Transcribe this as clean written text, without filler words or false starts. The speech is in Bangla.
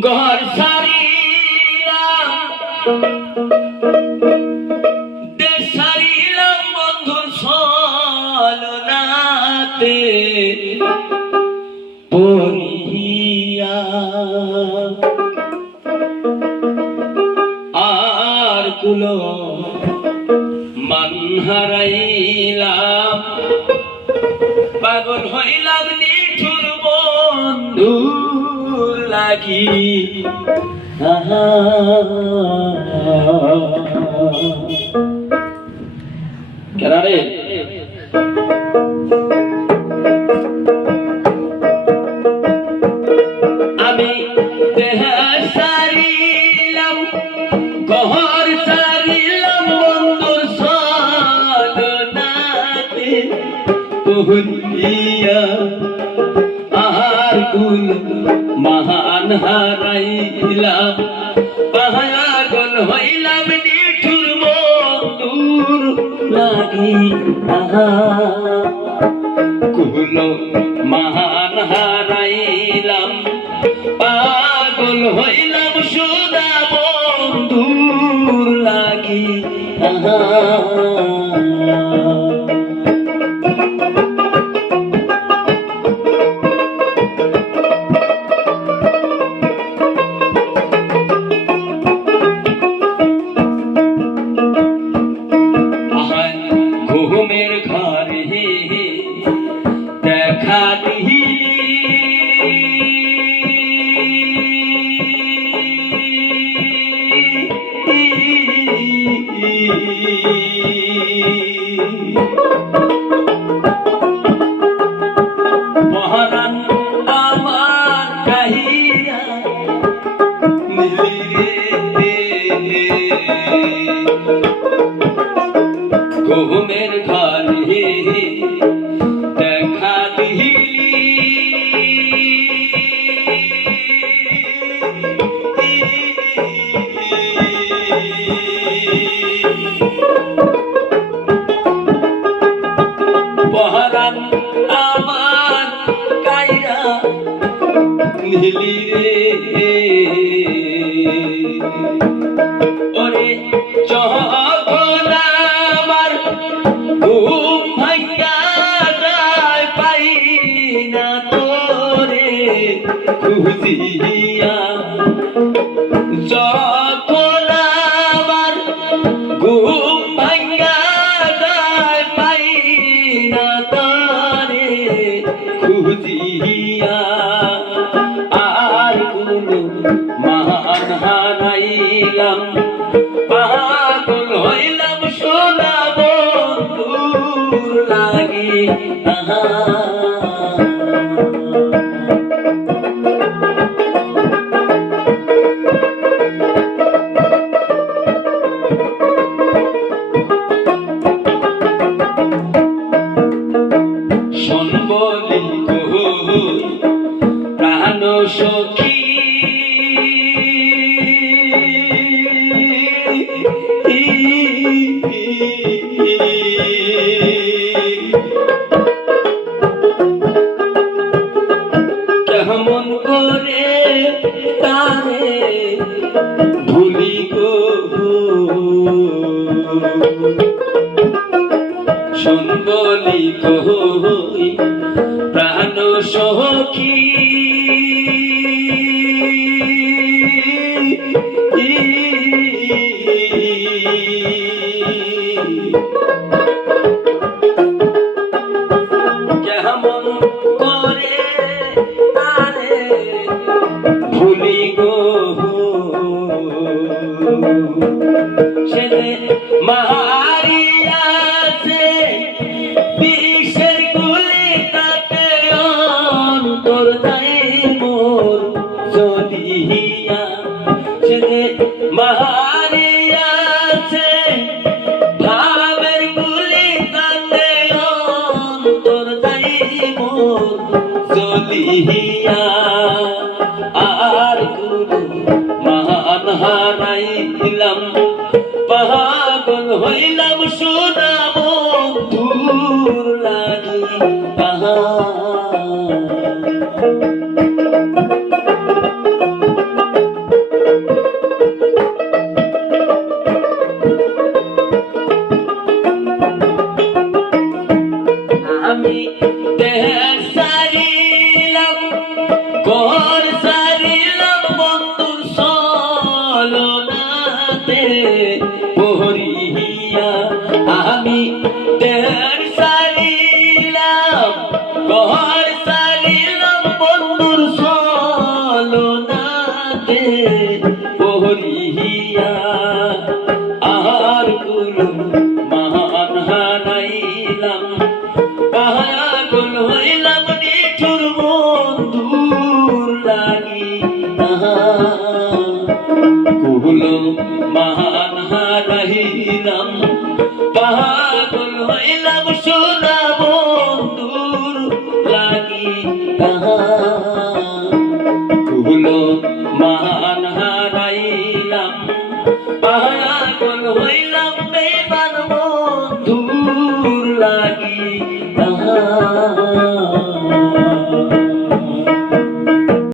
ঘর সারিলাম দেশ সারিলাম বন্ধুর ছলনাতে পড়িয়া আর কুলো মান হারাইলাম পাগল হইলাম নিঠুর বন্ধু লাগি কেনারে আমি দেহ সারিলাম ঘর সারিলাম বন্ধুর ছলনাতে পড়িয়া আর কুল মহান হারাইলাম পাগল হইলাম নিঠুর বন্ধুর লাগি কুল মহান হারাইলাম পাগল হইলাম সুদা বন্ধুর লাগি ঘুমের ঘরে দেখা দিহি মহারান আমার কাহিয়া ঘুমের ঘরে দেখা দিহি পহরান আমার কাইরা নীলি রে ওরে যখন আমার ঘুম ভাঙ্গা যায় পাই না তোরে খুঁজিয়া যখন আমার ঘুম ভাঙ্গা যায় পাই না তোরে খুঁজিয়া আর কোনো মান হারাইলাম পাগল হইলাম সোনা বন্ধুর লাগি শোন বলি গো প্রাণ সখী কেমন করে তারে ভুলি গো শোন বলি কই প্রাণ সখী কেমন করে তারে ভুলি গো সে মারিয়াছে বিষের গুলি তাতে অন্তর নাই মোর জ্বলিয়া সে মারিয়াছে ভাবের গুলি তাতে অন্তর নাই মোর জ্বলিয়া আর গুরু মান হারাইলাম পাগল হইলাম সোনা বন্ধুর লাগি আমি দেশ সারিলাম, ঘর সারিলাম বন্ধুর ছলনাতে পড়িয়া। আমি দেশ সারিলাম, ঘর সারিলাম বন্ধুর ছলনাতে পড়িয়া। আর গুলো মান হারাইলাম, পাগল হইলাম নিঠুর বন্ধুর লাগিয়া। কুলো মান হারাইলাম, পাগল হইলাম সোনা বন্ধুর লাগিয়া। কুলো মান হারাইলাম, পাগল হইলাম বেমান বন্ধুর লাগিয়া।